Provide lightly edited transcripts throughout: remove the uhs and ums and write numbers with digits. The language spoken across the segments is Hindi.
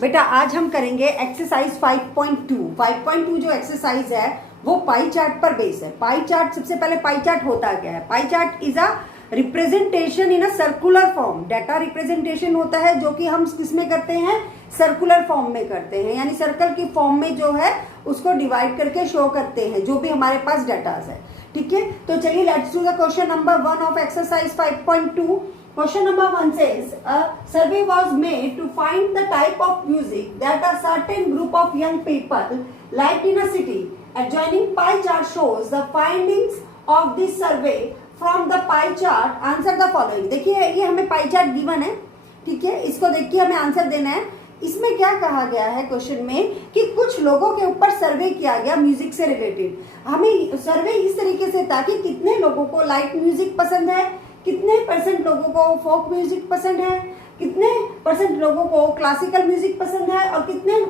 बेटा आज हम करेंगे एक्सरसाइज 5.2। 5.2 जो एक्सरसाइज है वो पाई चार्ट पर बेस है। पाई चार्ट, सबसे पहले पाई चार्ट होता क्या है? Pie chart is a representation in a circular form. Data representation होता है जो कि हम किसमें करते हैं? सर्कुलर फॉर्म में करते हैं, यानी सर्कल की फॉर्म में जो है उसको डिवाइड करके शो करते हैं जो भी हमारे पास डाटाज है। ठीक है, तो चलिए let's do the question number 1 of exercise 5.2। Question number 1 says, a survey was made to find the type of music that a certain group of young people liked in a city. Adjoining pie chart shows the findings of this survey from the pie chart. Answer the following. देखिए ये हमें पाई चार्ट गिवन है, ठीक है, इसको देख के हमें आंसर देना है। इसमें क्या कहा गया है क्वेश्चन में कि कुछ लोगों के ऊपर सर्वे किया गया म्यूजिक से रिलेटेड। हमें सर्वे इस तरीके से था कि कितने लोगों को लाइट म्यूजिक पसंद है, कितने परसेंट लोगों को फोक म्यूजिक पसंद है, कितने परसेंट लोगों को क्लासिकल म्यूजिक पसंद है और कितने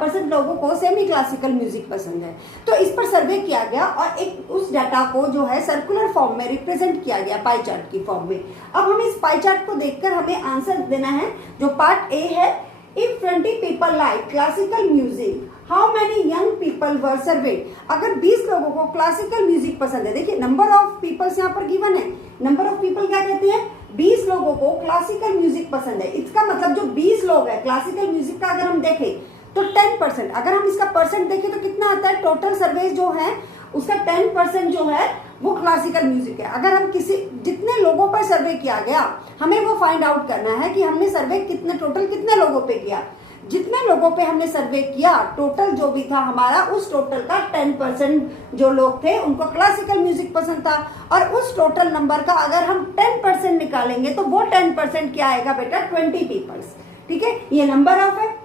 परसेंट लोगों को सेमी क्लासिकल म्यूजिक पसंद है। तो इस पर सर्वे किया गया और एक उस डाटा को जो है सर्कुलर फॉर्म में रिप्रेजेंट किया गया पाई चार्ट की फॉर्म में। अब हम इस पाई चार्ट को देखकर हमें आंसर देना है। जो पार्ट ए है, if 20 people like classical music, how many young people were served. अगर 20 लोगों को क्लासिकल म्यूजिक पसंद है, देखिए नंबर ऑफ पीपल्स यहाँ पर गिवन है। नंबर ऑफ पीपल क्या कहते हैं? 20 लोगों को क्लासिकल म्यूजिक पसंद है। इसका मतलब जो 20 लोग हैं क्लासिकल म्यूजिक का अगर हम देखें तो 10%, अगर हम इसका परसेंट देखें तो कितना आता है? टोटल सर्वे जो है उसका 10% जो है वो क्लासिकल म्यूजिक है। अगर हम जितने लोगों पर सर्वे किया गया, हमें वो फाइंड आउट करना है कि हमने सर्वे टोटल कितने लोगों पे किया। जितने लोगों पे हमने सर्वे किया, टोटल जो भी था हमारा, उस टोटल का 10% जो लोग थे उनको क्लासिकल म्यूजिक पसंद था। और उस टोटल नंबर का अगर हम 10% निकालेंगे तो वो 10% क्या आएगा बेटा? 20 पीपल्स। ठीक है, ये नंबर ऑफ है,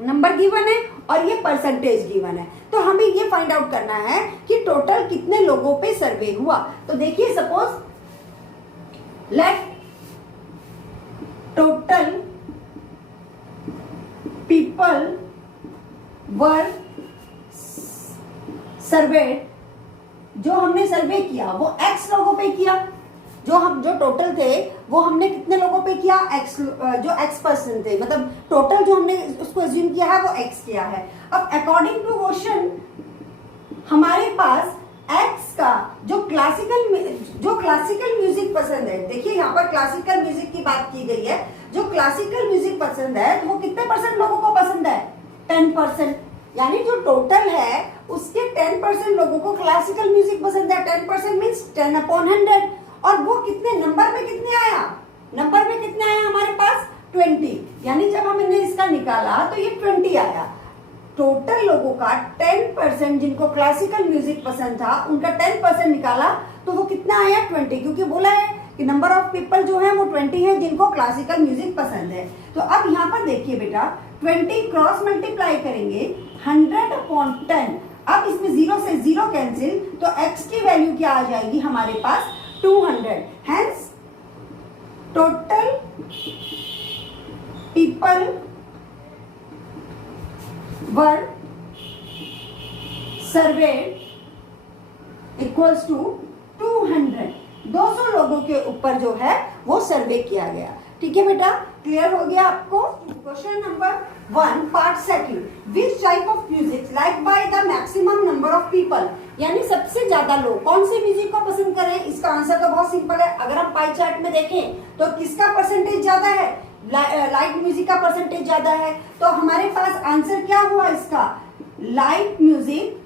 नंबर गिवन है और ये परसेंटेज गिवन है। तो हमें ये फाइंड आउट करना है कि टोटल कितने लोगों पे सर्वे हुआ। तो देखिए suppose let total people were served, जो हमने सर्वे किया वो x लोगों पे किया। जो टोटल थे वो हमने कितने लोगों पे किया? जो x% थे, मतलब टोटल जो हमने उसको अज्यूम किया है वो x किया है। अब अकॉर्डिंग टू क्वेश्चन हमारे पास x का जो क्लासिकल म्यूजिक पसंद है, देखिए यहाँ पर क्लासिकल म्यूजिक की बात की गई है। जो क्लासिकल म्यूजिक पसंद है तो वो कितने परसेंट लोगों को पसंद है? 10%। यानी जो टोटल है उसके 10% लोगों को क्लासिकल म्यूजिक पसंद है। 10% मीन्स 10/100। और वो कितने नंबर में कितने आया? नंबर में कितने आया हमारे पास? 20। यानी जब हमने इसका निकाला तो ये 20 आया। टोटल लोगों का 10% जिनको क्लासिकल म्यूजिक पसंद था उनका 10% निकाला तो वो कितना आया? 20, क्योंकि बोला है कि नंबर ऑफ पीपल जो है वो 20 है जिनको क्लासिकल म्यूजिक पसंद है। तो अब यहाँ पर देखिए बेटा, 20 क्रॉस मल्टीप्लाई करेंगे 100/10। अब इसमें 0 से 0 कैंसिल, तो x की वैल्यू क्या आ जाएगी हमारे पास? 200। Hence total people were served equals to 200। 200 लोगों के ऊपर जो है वो सर्वे किया गया। ठीक है बेटा, क्लियर हो गया आपको? Question number 1 part second, which type of music like by the maximum number of people, यानी सबसे ज्यादा लोग कौन से म्यूजिक को पसंद करें। इसका आंसर तो बहुत सिंपल है। अगर हम पाई चार्ट में देखें तो किसका परसेंटेज ज्यादा है? लाइट म्यूजिक का परसेंटेज ज्यादा है। तो हमारे पास आंसर क्या हुआ इसका? Light music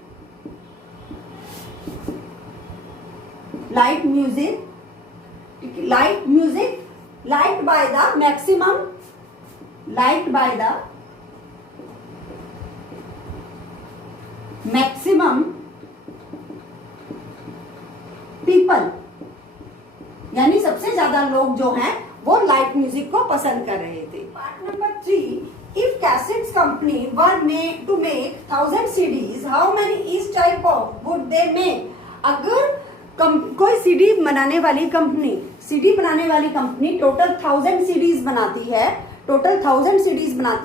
liked by the maximum people, यानी सबसे ज्यादा लोग जो हैं वो लाइट म्यूजिक को पसंद कर रहे थे। Part number 3, if cassettes company were made to make 1000 CDs, how many each type of would they make? अगर कोई सीडी बनाने वाली कंपनी टोटल 1000 सीडीज बनाती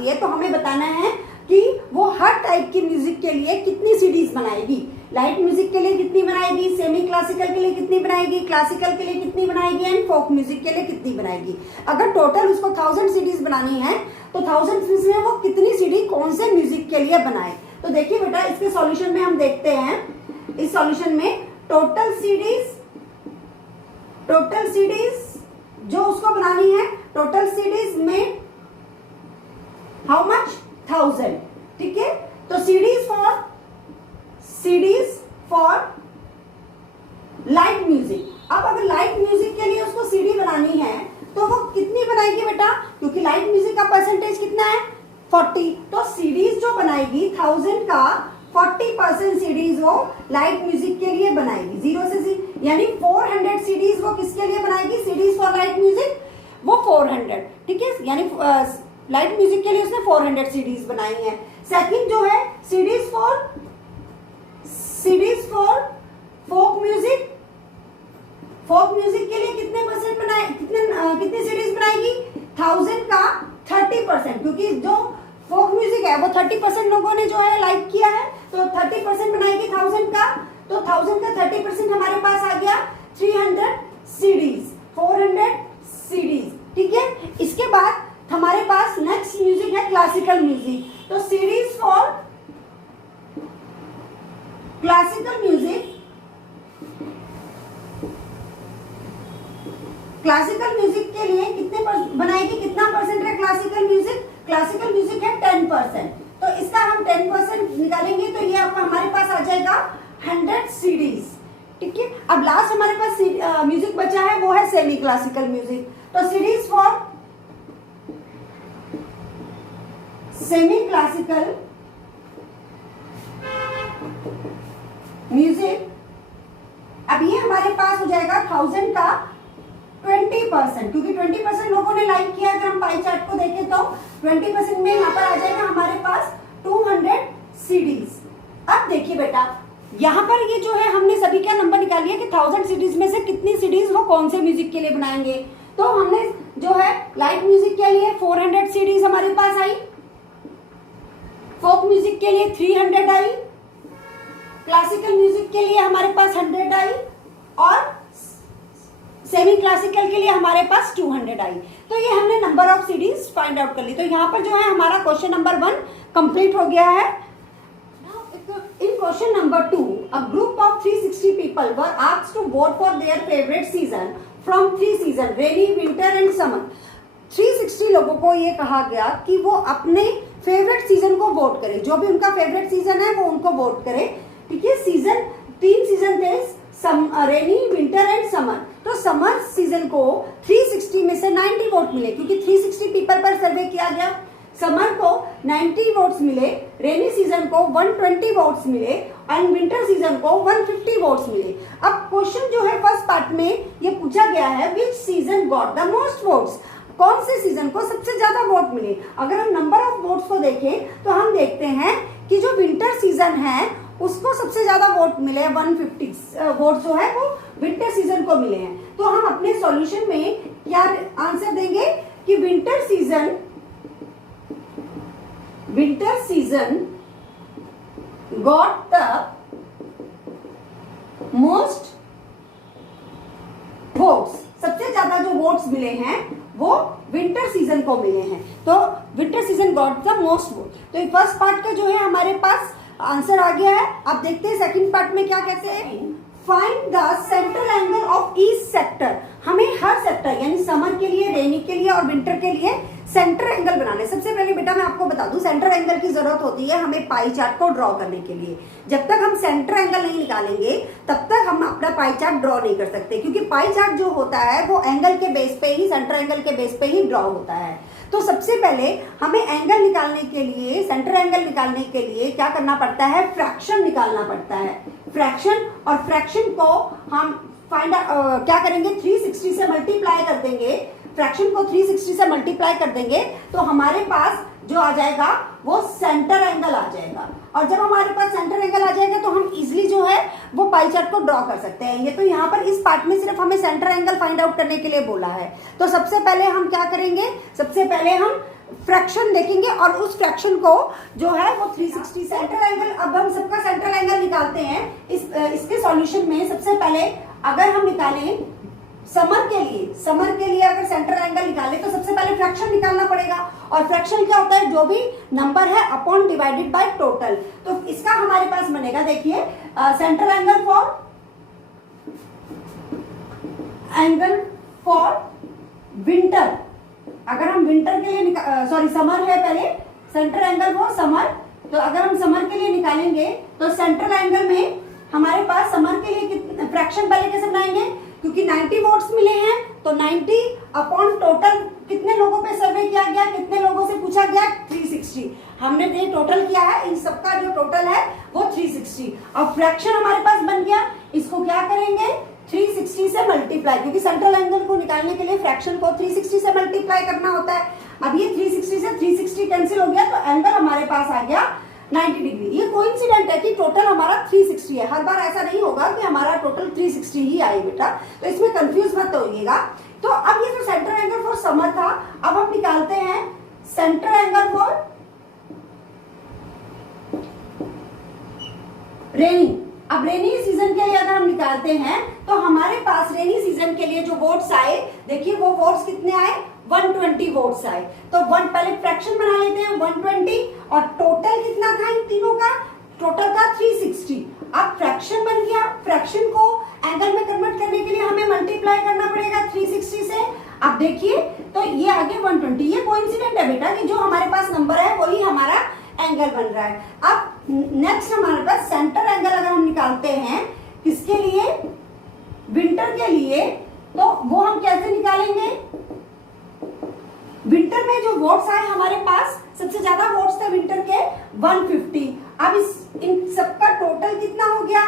है, तो हमें बताना है कि वो हर टाइप की म्यूजिक के लिए कितनी सीडीज बनाएगी। लाइट म्यूजिक के लिए कितनी बनाएगी, सेमी क्लासिकल के लिए कितनी बनाएगी, क्लासिकल के लिए कितनी बनाएगी एंड फोक म्यूजिक के लिए कितनी बनाएगी। अगर टोटल उसको 1000 सीडीज बनानी है तो 1000 सीडीज में वो कितनी सीडी कौन से म्यूजिक के लिए बनाए। तो देखिए बेटा इसके सॉल्यूशन में हम देखते हैं, इस सॉल्यूशन में टोटल सीडीज जो उसको बनानी है, टोटल सीडीज में हाउ मच 1000, ठीक है। तो सीडीज फॉर लाइट म्यूजिक। अब अगर लाइट म्यूजिक के लिए उसको सीडी बनानी है तो वो कितनी बनाएगी बेटा, क्योंकि लाइट म्यूजिक का परसेंटेज कितना है 40, तो सीडीज जो बनाएगी 1000 का 40% सीडीज वो लाइट म्यूजिक के लिए बनाएगी, 0 से 0, यानी 400 सीडीज वो किसके लिए बनाएगी, सीडीज फॉर लाइट म्यूजिक वो 400, ठीक है। यानी लाइट म्यूजिक के लिए उसने 400 सीडीज बनाई है। सेकंड जो है सीडीज फॉर फोक म्यूजिक के लिए कितने परसेंट बनाए, कितनी सीडीज बनाएगी, 1000 का 30%, क्योंकि जो फोक म्यूजिक है वो 30% लोगों ने जो है लाइक किया है, तो 30% बनाएगी 1000 का, तो 1000 का 30% हमारे पास आ गया 300 सीडीज, 400 सीडीज, ठीक है। इसके बाद हमारे पास नेक्स्ट म्यूजिक है क्लासिकल म्यूजिक। तो सीडीज फॉर क्लासिकल म्यूजिक के लिए कितने बनाएगी, कितना परसेंट है क्लासिकल म्यूजिक है 10%, तो इसका हम 10% निकालेंगे तो ये आपका हमारे पास आ जाएगा 100 सीडीज, ठीक है। अब लास्ट हमारे पास म्यूजिक बचा है वो है सेमी क्लासिकल म्यूजिक। तो CDs for semi classical music, अब ये हमारे पास हो जाएगा 1000 का 20%, क्योंकि 20% लोगों ने लाइक किया। अगर हम पाई चार्ट को देखें तो 20% में यहाँ पर आ जाएगा हमारे पास 200 सीडीज। अब देखिए बेटा यहाँ पर ये जो है हमने सभी क्या नंबर निकाल लिया कि 1000 सीडीज में से कितनी सीडीज वो कौन से म्यूजिक के लिए बनाएंगे। तो हमने जो है लाइट म्यूजिक के लिए 400 सीडीज हमारे पास आई, फोक म्यूजिक के लिए 300 आई, क्लासिकल म्यूजिक के लिए हमारे पास 100 आई और सेमी क्लासिकल के लिए हमारे पास 200 आई। तो ये हमने number of CDs find out कर ली। तो यहाँ पर जो है हमारा क्वेश्चन नंबर 1 कंप्लीट हो गया है। In question number 2, a group of 360 people were asked to vote for their favorite season from 3 seasons, rainy, winter and summer. 360 लोगों को ये कहा गया कि वो अपने फेवरेट सीजन को वोट करें, जो भी उनका फेवरेट सीजन है वो उनको वोट करें, ठीक है। सीजन 3 सीजन थे, रेनी, विंटर एंड समर। तो समर सीजन को 360 में से 90 वोट मिले, क्योंकि 360 पीपल पर सर्वे किया गया। समर को 90 वोट्स मिले, रेनी सीजन को 120 वोट्स मिले एंड विंटर सीजन को 150 वोट्स मिले। अब क्वेश्चन जो है फर्स्ट पार्ट में ये पूछा गया है विच season got the most votes, कौन से सीजन को सबसे ज्यादा वोट मिले। अगर हम नंबर ऑफ वोट्स को देखें तो हम देखते हैं कि जो विंटर सीजन है उसको सबसे ज्यादा वोट मिले, 150 वोट जो है वो विंटर सीजन को मिले हैं। तो हम अपने सॉल्यूशन में क्या आंसर देंगे कि winter season got the most votes, सबसे ज्यादा जो वोट्स मिले हैं वो विंटर सीजन को मिले हैं। तो winter season got the most vote. तो फर्स्ट पार्ट का जो है हमारे पास आंसर आ गया है। अब देखते हैं सेकंड पार्ट में क्या कहते हैं। Find the central angle of each sector. हमें हर सेक्टर यानी समर के लिए, रेनी के लिए और विंटर के लिए सेंटर एंगल बनाने। सबसे पहले बेटा मैं आपको बता दूं सेंटर एंगल की जरूरत होती है हमें पाई चार्ट को ड्रॉ करने के लिए। जब तक हम सेंटर एंगल नहीं निकालेंगे तब तक हम अपना पाई चार्ट ड्रॉ नहीं कर सकते, क्योंकि पाई चार्ट जो होता है वो एंगल के बेस पे ही, सेंटर एंगल के बेस पे ही ड्रॉ होता है। तो सबसे पहले हमें एंगल निकालने के लिए, सेंटर एंगल निकालने के लिए क्या करना पड़ता है, फ्रैक्शन निकालना पड़ता है। फ्रैक्शन, और फ्रैक्शन को हम क्या करेंगे, 360 से मल्टीप्लाई कर देंगे। फ्रैक्शन को 360 से मल्टीप्लाई कर देंगे तो हमारे पास जो आ जाएगा वो सेंटर एंगल आ जाएगा। और जब हमारे पास सेंटर एंगल आ जाएगा तो हम इजिली जो है वो पाई चार्ट को ड्रॉ कर सकते हैं। ये तो यहाँ पर इस पार्ट में सिर्फ हमें सेंटर एंगल फाइंड आउट करने के लिए बोला है। तो सबसे पहले हम क्या करेंगे, सबसे पहले हम फ्रैक्शन देखेंगे और उस फ्रैक्शन को जो है वो 360 सेंट्रल एंगल। अब हम सबका सेंट्रल एंगल निकालते हैं। इसके सॉल्यूशन में सबसे पहले अगर हम निकालें समर के लिए अगर सेंट्रल एंगल निकालें तो सबसे पहले फ्रैक्शन निकालना पड़ेगा। और फ्रैक्शन क्या होता है, जो भी नंबर है अपॉन डिवाइडेड बाय टोटल। तो इसका हमारे पास बनेगा, देखिए सेंट्रल एंगल फॉर विंटर। अगर हम विंटर के लिए समर है पहले, सेंट्रल एंगल फॉर समर। तो अगर हम समर के लिए निकालेंगे तो सेंट्रल एंगल में हमारे पास समर के लिए फ्रैक्शन पहले कैसे बनाएंगे, क्योंकि 90 वोट्स मिले हैं तो 90 अपॉन टोटल कितने लोगों पे सर्वे किया गया, कितने लोगों से पूछा गया, 360। हमने ये टोटल किया है, इन सबका जो टोटल है वो 360। अब फ्रैक्शन हमारे पास बन गया, इसको क्या करेंगे 360 से मल्टीप्लाई, क्योंकि सेंट्रल एंगल को निकालने के लिए फ्रैक्शन को 360 से मल्टीप्लाई करना होता है। अब ये 360 से 360 कैंसिल हो गया तो एंगल हमारे पास आ गया 90 डिग्री। ये कोइंसिडेंट है कि टोटल हमारा 360 है। हर बार ऐसा नहीं होगा कि हमारा टोटल 360 ही आए बेटा, तो इसमें कंफ्यूज मत होइएगा। तो अब ये जो सेंट्रल एंगल फॉर समर था, अब हम निकालते हैं सेंट्रल एंगल फॉर रेनी। अब रेनी सीजन के लिए अगर हम निकालते हैं तो हमारे पास रेनी सीजन के लिए जो वोट्स आए, देखिए वो वोट्स कितने आए, 120 वोट्स आए। तो पहले फ्रैक्शन बना लेते हैं 120, और टोटल कितना था इन तीनों का, टोटल था 360। अब फ्रैक्शन बन गया, फ्रैक्शन को एंगल में कन्वर्ट करने के लिए हमें मल्टीप्लाई करना पड़ेगा 360 से। अब देखिए तो ये आगे 120, ये कोइंसिडेंट है बेटा कि जो हमारे पास नंबर है वही हमारा एंगल बन रहा है। अब नेक्स्ट हमारे पास सेंटर एंगल अगर हम निकालते हैं किसके लिए, विंटर के लिए, तो वो हम कैसे निकालेंगे, विंटर में जो वोट्स आए हमारे पास, सबसे ज्यादा वोट्स थे विंटर के 150। अब इन सबका टोटल कितना हो गया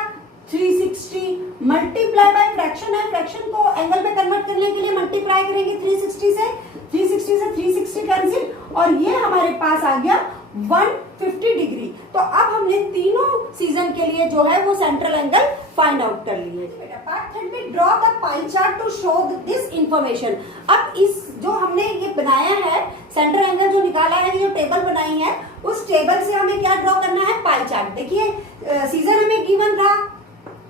360 मल्टीप्लाई बाय फ्रैक्शन है, फ्रैक्शन को एंगल में कन्वर्ट करने के लिए मल्टीप्लाई करेंगे 360 से 360 कैंसिल, और ये हमारे पास आ गया 150 डिग्री। तो अब हमने तीनों सीजन के लिए जो है वो सेंट्रल एंगल फाइंड आउट कर लिए। पार्ट 3 में draw the pie chart to show this information. अब इस जो हमने ये बनाया है सेंट्रल एंगल जो निकाला है, ये जो टेबल बनाई है, उस टेबल से हमें क्या ड्रॉ करना है, पाई चार्ट। देखिए सीजन हमें गिवन था,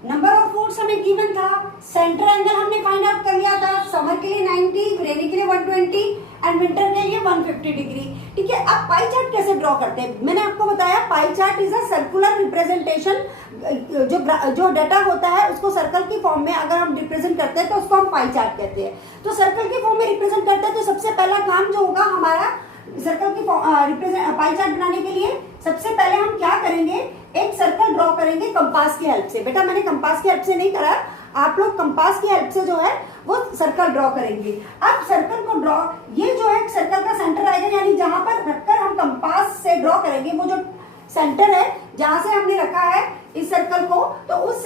नंबर ऑफ वोट्स हमें गिवन था, सेंट्रल एंगल हमने फाइंड आउट कर लिया था, समर के लिए 90, रेनी के लिए 120 एंड विंटर के लिए 150 डिग्री। ठीक है, अब पाई चार्ट कैसे ड्रॉ करते हैं, मैंने आपको बताया pie chart is a circular representation. जो डाटा होता है उसको सर्कल की फॉर्म में अगर हम रिप्रेजेंट करते हैं तो उसको हम पाई चार्ट कहते हैं। तो सर्कल की फॉर्म में रिप्रेजेंट करते हैं तो सबसे पहला काम जो होगा हमारा सर्कल की पाई चार्ट बनाने के लिए, सबसे पहले हम क्या करेंगे, एक सर्कल ड्रॉ करेंगे कंपास की हेल्प से। बेटा मैंने कंपास की हेल्प से नहीं करा, आप लोग कंपास की हेल्प से जो है वो सर्कल ड्रॉ करेंगे। अब सर्कल को ड्रॉ, ये जो है सर्कल का सेंटर आएगा, यानी जहां पर रखकर हम कंपास से ड्रॉ करेंगे, वो जो सेंटर है जहां से हमने रखा है इस सर्कल को, तो उस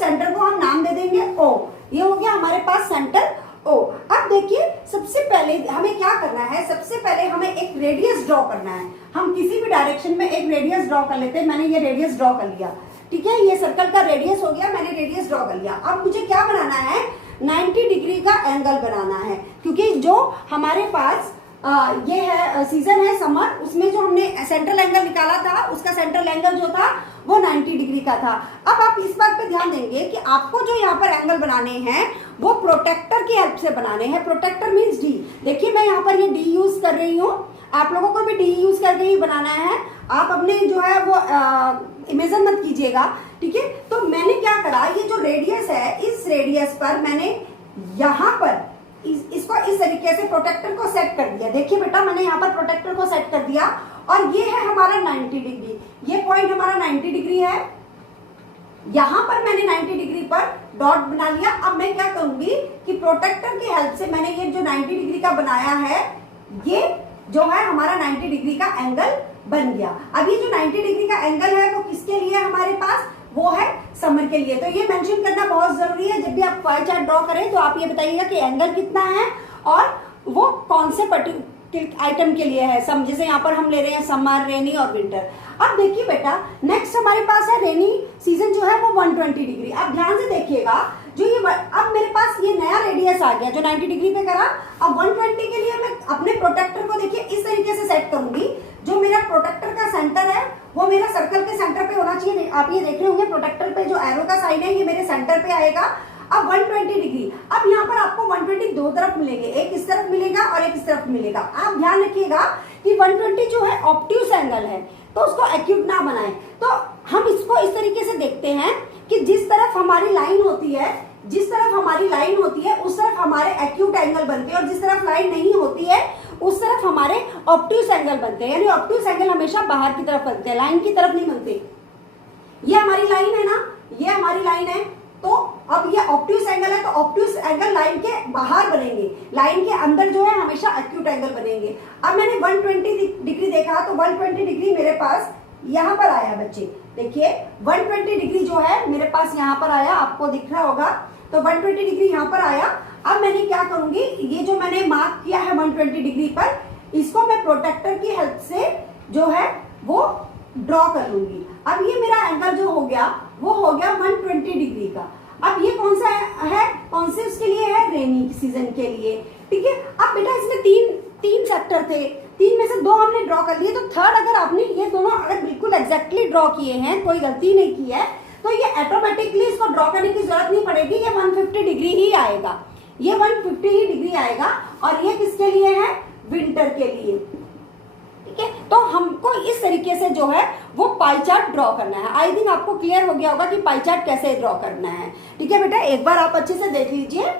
सेंटर को हम नाम दे देंगे O। ये हो गया हमारे पास सेंटर O। अब देखिए सबसे पहले हमें क्या करना है, सबसे पहले हमें एक रेडियस ड्रॉ करना है। हम किसी भी डायरेक्शन में एक रेडियस ड्रॉ कर लेते हैं। मैंने ये रेडियस ड्रॉ कर लिया, ठीक है, ये सर्कल का रेडियस हो गया, मैंने रेडियस ड्रॉ कर लिया। अब मुझे क्या बनाना है, 90 डिग्री का एंगल बनाना है, क्योंकि जो हमारे पास ये है सीजन है समर, उसमें जो हमने सेंट्रल एंगल निकाला था उसका सेंट्रल एंगल जो था वो 90 डिग्री का था। अब आप इस बात पे ध्यान देंगे कि आपको जो यहाँ पर एंगल बनाने हैं वो प्रोटेक्टर की हेल्प से बनाने हैं। Protractor means D. देखिए मैं यहाँ पर ये डी यूज कर रही हूँ, आप लोगों को भी डी यूज करके ही बनाना है। आप अपने जो है वो इमेजिन मत कीजिएगा, ठीक है। तो मैंने क्या करा, ये जो रेडियस है इस रेडियस पर मैंने यहाँ पर इसको इस तरीके से प्रोटेक्टर को सेट कर दिया। देखिए बेटा मैंने यहाँ पर प्रोटेक्टर को सेट कर दिया और ये है हमारा 90 डिग्री, ये पॉइंट हमारा 90 डिग्री है। यहाँ पर मैंने 90 डिग्री पर डॉट बना लिया। अब मैं क्या करूंगी कि प्रोटेक्टर की हेल्प से मैंने ये जो 90 डिग्री का बनाया है, ये जो है हमारा 90 डिग्री का एंगल बन गया। अब ये जो 90 डिग्री का एंगल है वो किसके लिए है हमारे पास, वो है समर के लिए। तो ये मेंशन करना बहुत जरूरी है, जब भी आप पाई चार्ट ड्रॉ करें तो आप ये बताइएगा कि एंगल कितना है और वो कौन से पर्टिकुलर आइटम के लिए है। सम जैसे यहाँ पर हम ले रहे हैं समर, रेनी और विंटर। अब देखिए बेटा नेक्स्ट हमारे पास है रेनी सीजन जो है वो 120 डिग्री। अब ध्यान से देखिएगा, जो ये अब मेरे पास ये नया रेडियस रेडियस आ गया जो 90 डिग्री पे करा। अब 120 के लिए मैं अपने प्रोटेक्टर को देखिए इस तरीके से सेट करूंगी, जो मेरा प्रोटेक्टर का सेंटर है वो मेरा सर्कल के सेंटर पे होना चाहिए। आप ये देख रहे होंगे प्रोटेक्टर पे जो एरो का साइन है ये मेरे सेंटर पे आएगा। अब 120 डिग्री, अब यहाँ पर आपको 120 दो तरफ मिलेंगे, एक इस तरफ मिलेगा और एक इस तरफ मिलेगा। आप ध्यान रखिएगा कि 120 जो है ऑब्ट्यूस एंगल है, तो उसको एक्यूट ना बनाएं। तो हम इसको इस तरीके से देखते हैं कि जिस तरफ हमारी लाइन होती है, जिस तरफ हमारी लाइन होती है उस तरफ हमारे एक्यूट एंगल बनते हैं, और जिस तरफ लाइन नहीं होती है उस तरफ हमारे ऑब्ट्यूस एंगल बनते हैं। यानी ऑब्ट्यूस एंगल हमेशा बाहर की तरफ बनते हैं, लाइन की तरफ नहीं बनते। ये हमारी लाइन है ना, ये हमारी लाइन है, तो अब ये ऑब्ट्यूस एंगल है, तो ऑब्ट्यूस एंगल लाइन के बाहर बनेंगे, लाइन के अंदर जो है हमेशा एक्यूट एंगल बनेंगे। अब मैंने 120 डिग्री देखा, तो 120 डिग्री मेरे पास यहाँ पर आया बच्चे, देखिए 120 डिग्री जो है मेरे पास यहाँ पर आया, आपको दिख रहा होगा। तो 120 डिग्री यहाँ पर आया। अब मैंने क्या करूंगी, ये जो मैंने मार्क किया है 120 डिग्री पर, इसको मैं प्रोटेक्टर की हेल्प से जो है वो ड्रॉ कर लूंगी। अब ये मेरा एंगल जो हो गया वो हो गया 120 डिग्री का। अब ये कौन सा है, कौन से उसके लिए है, रेनी सीजन के लिए, ठीक है। अब बेटा इसमें तीन सेक्टर थे, तीन में से दो हमने ड्रॉ कर लिए, तो थर्ड अगर आपने ये दोनों अगर बिल्कुल एग्जैक्टली ड्रॉ किए हैं, कोई गलती नहीं की है, तो ये ऑटोमेटिकली इसको ड्रॉ करने की जरूरत नहीं पड़ेगी, ये 150 डिग्री ही आएगा, ये 150 ही डिग्री आएगा। और ये किसके लिए है, विंटर के लिए, ठीक है। तो हमको इस तरीके से जो है वो पाई चार्ट ड्रॉ करना है। आई थिंक आपको क्लियर हो गया होगा कि पाई चार्ट कैसे ड्रॉ करना है, ठीक है बेटा। एक बार आप अच्छे से देख लीजिए।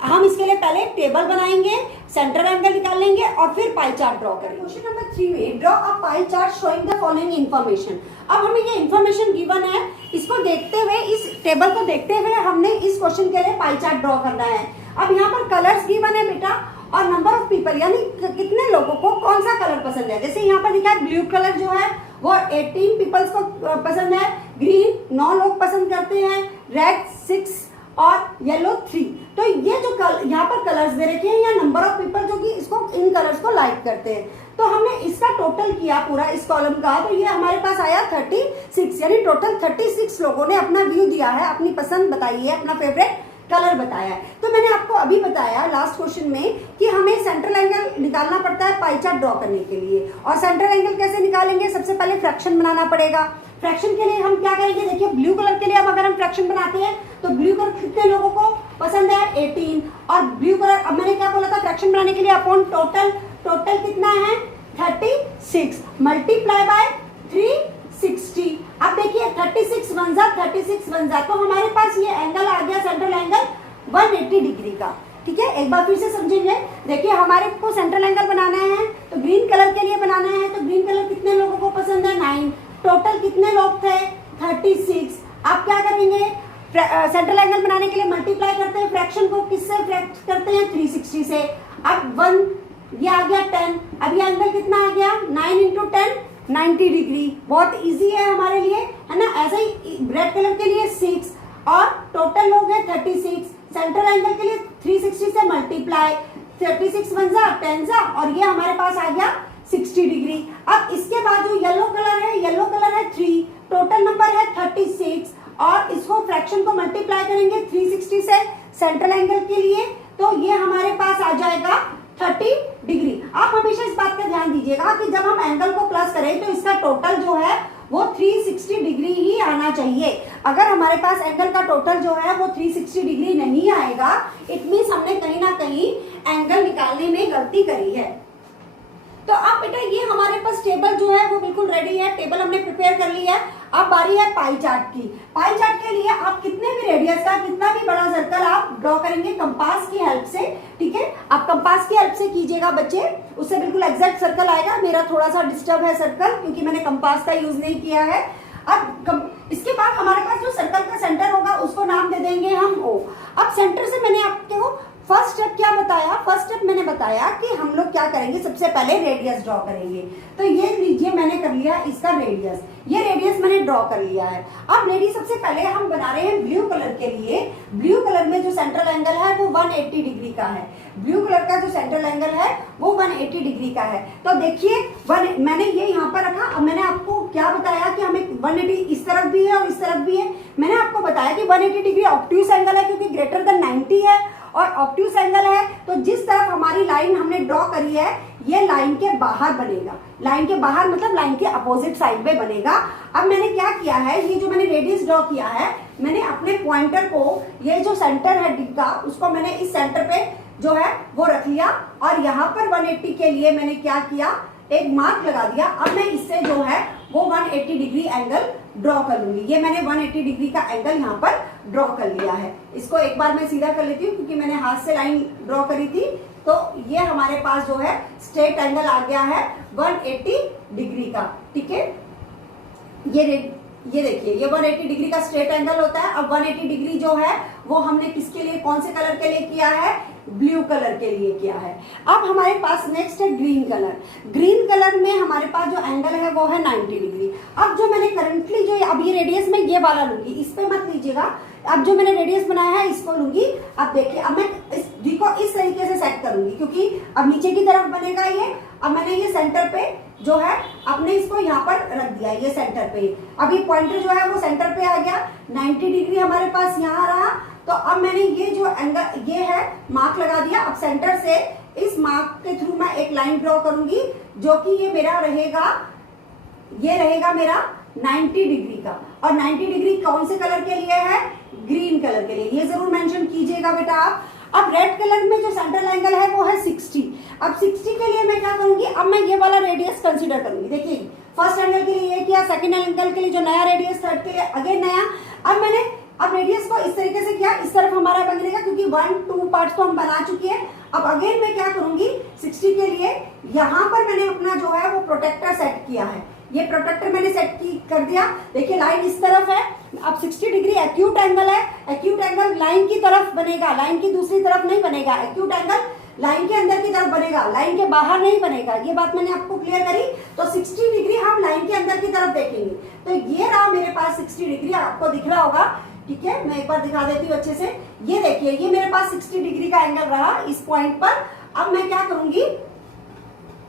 हम इसके लिए पहले टेबल बनाएंगे, सेंटर एंगल निकाल लेंगे और फिर पाई चार्ट ड्रॉ करेंगे। क्वेश्चन नंबर 3 में draw a pie chart showing the following information. अब हमें ये इन्फॉर्मेशन गिवन है, इसको देखते हुए, इस टेबल को देखते हुए हमने इस क्वेश्चन के लिए पाई चार्ट ड्रॉ करना है। अब यहाँ पर कलर्स गिवन है बेटा, और नंबर ऑफ पीपल, यानी कितने लोगों को कौन सा कलर पसंद है। जैसे यहाँ पर लिखा है ब्लू कलर जो है वो 18 पीपल्स को पसंद है, ग्रीन 9 लोग पसंद करते हैं, रेड 6 और येलो 3। तो ये जो यहाँ पर कलर्स दे रखे हैं या नंबर ऑफ पीपल जो कि इसको इन कलर्स को लाइक करते हैं, तो हमने इसका टोटल किया पूरा इस कॉलम का, तो ये हमारे पास आया 36, यानी टोटल 36 लोगों ने अपना व्यू दिया है, अपनी पसंद बताई है, अपना फेवरेट कलर बताया है। तो मैंने आपको अभी बताया लास्ट क्वेश्चन में कि हमें सेंट्रल एंगल निकालना पड़ता है पाई चार्ट ड्रॉ करने के लिए। और सेंट्रल एंगल कैसे निकालेंगे, सबसे पहले फ्रैक्शन बनाना पड़ेगा। फ्रैक्शन के लिए हम क्या करेंगे, देखिए ब्लू कलर के लिए अब अगर हम फ्रैक्शन बनाते हैं तो ब्लू कलर कितने लोगों को पसंद है, 18, और ब्लू कलर, अब मैंने क्या बोला था फ्रैक्शन बनाने के लिए, अपॉन टोटल कितना है 36 मल्टीप्लाई बाय 360। अब देखिए 36 वन जा, तो हमारे पास ये एंगल आ गया सेंट्रल एंगल 180 डिग्री का, ठीक है। एक बार फिर से समझेंगे, देखिए हमारे को सेंट्रल एंगल बनाना है तो ग्रीन कलर के लिए बनाना है, तो ग्रीन कलर कितने लोगों को पसंद है, 9, टोटल कितने लोग थे 36। आप क्या करेंगे, सेंट्रल एंगल बनाने के लिए मल्टीप्लाई करते हैं फ्रैक्शन को, किससे फ्रैक्ट करते हैं 360 से। अब 1 ये आ गया 10, अब ये एंगल कितना आ गया 9 इंटू 10 90 डिग्री, बहुत इजी है हमारे लिए, है ना। ऐसे ही रेड कलर के लिए 6 और टोटल हो गए 36, सेंट्रल एंगल के लिए 360 से मल्टीप्लाई, 36 वन जा 10 जा, और ये हमारे पास आ गया 60 डिग्री। अब इसके बाद जो येलो कलर है 3, टोटल नंबर है 36, और इसको फ्रैक्शन को मल्टीप्लाई करेंगे 360 से सेंट्रल एंगल के लिए, तो ये हमारे पास आ जाएगा 30 डिग्री। आप हमेशा इस बात का ध्यान दीजिएगा कि जब हम एंगल को प्लस करें तो इसका टोटल जो है वो 360 डिग्री ही आना चाहिए। अगर हमारे पास एंगल का टोटल जो है वो 360 डिग्री नहीं आएगा, इट मीन्स हमने कहीं ना कहीं एंगल निकालने में गलती करी है। तो अब बेटा ये हमारे पास टेबल जो है वो बिल्कुल रेडी है, टेबल हमने प्रिपेयर कर ली है। अब बारी है पाई चार्ट की। पाई चार्ट के लिए आप कितने भी रेडियस का कितना भी बड़ा सर्कल आप ड्रॉ करेंगे कंपास की हेल्प से, ठीक है। आप कंपास की हेल्प से कीजिएगा बच्चे, उससे बिल्कुल एग्जैक्ट सर्कल आएगा। मेरा थोड़ा सा डिस्टर्ब है सर्कल क्योंकि मैंने कंपास का यूज नहीं किया है। अब इसके बाद हमारे पास जो सर्कल का सेंटर होगा उसको नाम दे देंगे हम O। अब सेंटर से मैंने आपको फर्स्ट स्टेप क्या बताया, फर्स्ट स्टेप मैंने बताया कि हम लोग क्या करेंगे, सबसे पहले रेडियस ड्रॉ करेंगे। तो ये लीजिए मैंने कर लिया इसका रेडियस, ये रेडियस मैंने ड्रॉ कर लिया है। अब रेडियस सबसे पहले हम बना रहे हैं ब्लू कलर के लिए। ब्लू कलर में जो सेंट्रल एंगल है वो 180 डिग्री का है। ब्लू कलर का जो सेंट्रल एंगल है वो 180 डिग्री का है। तो देखिए मैंने ये यहाँ पर रखा। अब मैंने आपको क्या बताया कि हमें 180 इस तरफ भी है और इस तरफ भी है। मैंने आपको बताया कि 180 डिग्री ऑब्ट्यूस एंगल है क्योंकि ग्रेटर देन 90 है, और ऑब्ट्यूस एंगल है तो जिस तरफ हमारी लाइन हमने ड्रॉ करी है ये लाइन के बाहर बनेगा, लाइन के बाहर मतलब लाइन के अपोजिट साइड में बनेगा। अब मैंने क्या किया है, ये जो मैंने रेडियस ड्रॉ किया है, मैंने अपने पॉइंटर को, ये जो सेंटर है डी का, उसको मैंने इस सेंटर पे जो है वो रख लिया और यहाँ पर 180 के लिए मैंने क्या किया, एक मार्क लगा दिया। अब मैं इससे जो है वो 180 डिग्री एंगल ड्रॉ कर लूंगी। ये मैंने 180 डिग्री का एंगल यहाँ पर ड्रॉ कर लिया है। इसको एक बार मैं सीधा कर लेती हूँ क्योंकि मैंने हाथ से लाइन ड्रॉ करी थी। तो ये हमारे पास जो है स्ट्रेट एंगल आ गया है 180 डिग्री का। ठीक है, ये देखिए ये 180 डिग्री का स्ट्रेट एंगल होता है। अब 180 डिग्री जो है वो हमने किसके लिए, कौन से कलर के लिए किया है, ब्लू कलर के लिए किया है। अब हमारे पास नेक्स्ट है ग्रीन कलर। ग्रीन कलर में हमारे पास जो एंगल है वो है 90 डिग्री। अब जो मैंने करंटली जो अब ये रेडियस में ये वाला लूंगी, इस पे मत लीजिएगा। अब जो मैंने रेडियस बनाया है इसको लूंगी। अब देखिए, अब मैं इस डी को इस तरीके से सेट करूंगी क्योंकि अब नीचे की तरफ बनेगा ये। अब मैंने ये सेंटर पे जो है आपने इसको यहाँ पर रख दिया, ये सेंटर पे। अब ये पॉइंटर जो है वो सेंटर पे आ गया, 90 डिग्री हमारे पास यहाँ रहा। तो अब मैंने ये जो एंगल ये है मार्क लगा दिया। अब सेंटर से इस मार्क के थ्रू मैं एक लाइन ड्रॉ करूंगी जो कि ये मेरा रहेगा, ये रहेगा मेरा 90 डिग्री का। और 90 डिग्री कौन से कलर के लिए है, ग्रीन कलर के लिए। ये जरूर मेंशन कीजिएगा बेटा आप। अब रेड कलर में जो सेंट्रल एंगल है वो है 60। अब 60 के लिए मैं क्या करूंगी, अब मैं ये वाला रेडियस कंसीडर करूंगी। देखिए फर्स्ट एंगल के लिए ये किया, सेकंड एंगल के लिए जो नया रेडियस, थर्ड के लिए अगेन नया। अब मैंने अब रेडियस को इस तरीके से किया, इस तरफ हमारा बनेगा क्योंकि 1-2 पार्ट्स तो हम बना चुके हैं। अब अगेन मैं क्या करूंगी, 60 के लिए यहाँ पर मैंने अपना जो है वो प्रोटेक्टर सेट किया है। ये प्रोटेक्टर मैंने सेट कर दिया। देखिए लाइन इस तरफ है। अब 60 डिग्री एक्यूट एंगल है। एक्यूट एंगल लाइन की तरफ बनेगा, लाइन की दूसरी तरफ नहीं बनेगा। एक्यूट एंगल लाइन के अंदर की तरफ बनेगा, लाइन के बाहर नहीं बनेगा। ये बात मैंने आपको क्लियर करी। तो 60 डिग्री हम लाइन के अंदर की तरफ देखेंगे। तो ये रहा मेरे पास 60 डिग्री, आपको दिख रहा होगा। ठीक है, मैं एक बार दिखा देती हूँ अच्छे से। ये देखिए ये मेरे पास 60 डिग्री का एंगल रहा इस पॉइंट पर। अब मैं क्या करूंगी,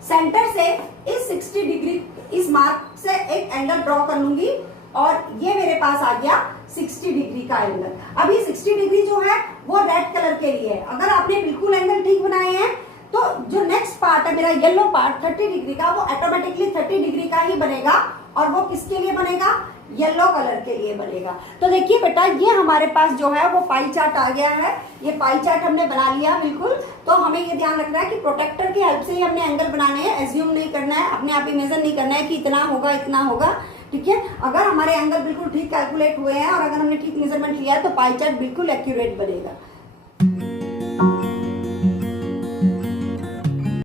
सेंटर से इस 60 डिग्री इस मार्क से एक एंगल ड्रॉ कर लूंगी और ये मेरे पास आ गया 60 डिग्री का एंगल। अब ये 60 डिग्री जो है वो रेड कलर के लिए है। अगर आपने बिल्कुल एंगल ठीक बनाए हैं तो जो नेक्स्ट पार्ट है मेरा येलो पार्ट 30 डिग्री का, वो ऑटोमेटिकली 30 डिग्री का ही बनेगा। और वो किसके लिए बनेगा, येलो कलर के लिए बनेगा। तो देखिए बेटा ये हमारे पास जो है वो पाई चार्ट आ गया है। ये पाई चार्ट हमने बना लिया बिल्कुल। तो हमें ये ध्यान रखना है कि प्रोटेक्टर की हेल्प से ही हमने एंगल बनाने हैं, एज्यूम नहीं करना है, अपने आप ही मेजर नहीं करना है कि इतना होगा इतना होगा। ठीक है, अगर हमारे एंगल बिल्कुल ठीक कैलकुलेट हुए हैं और अगर हमने ठीक मेजरमेंट लिया है तो पाई चार्ट बिल्कुल एक्यूरेट बनेगा।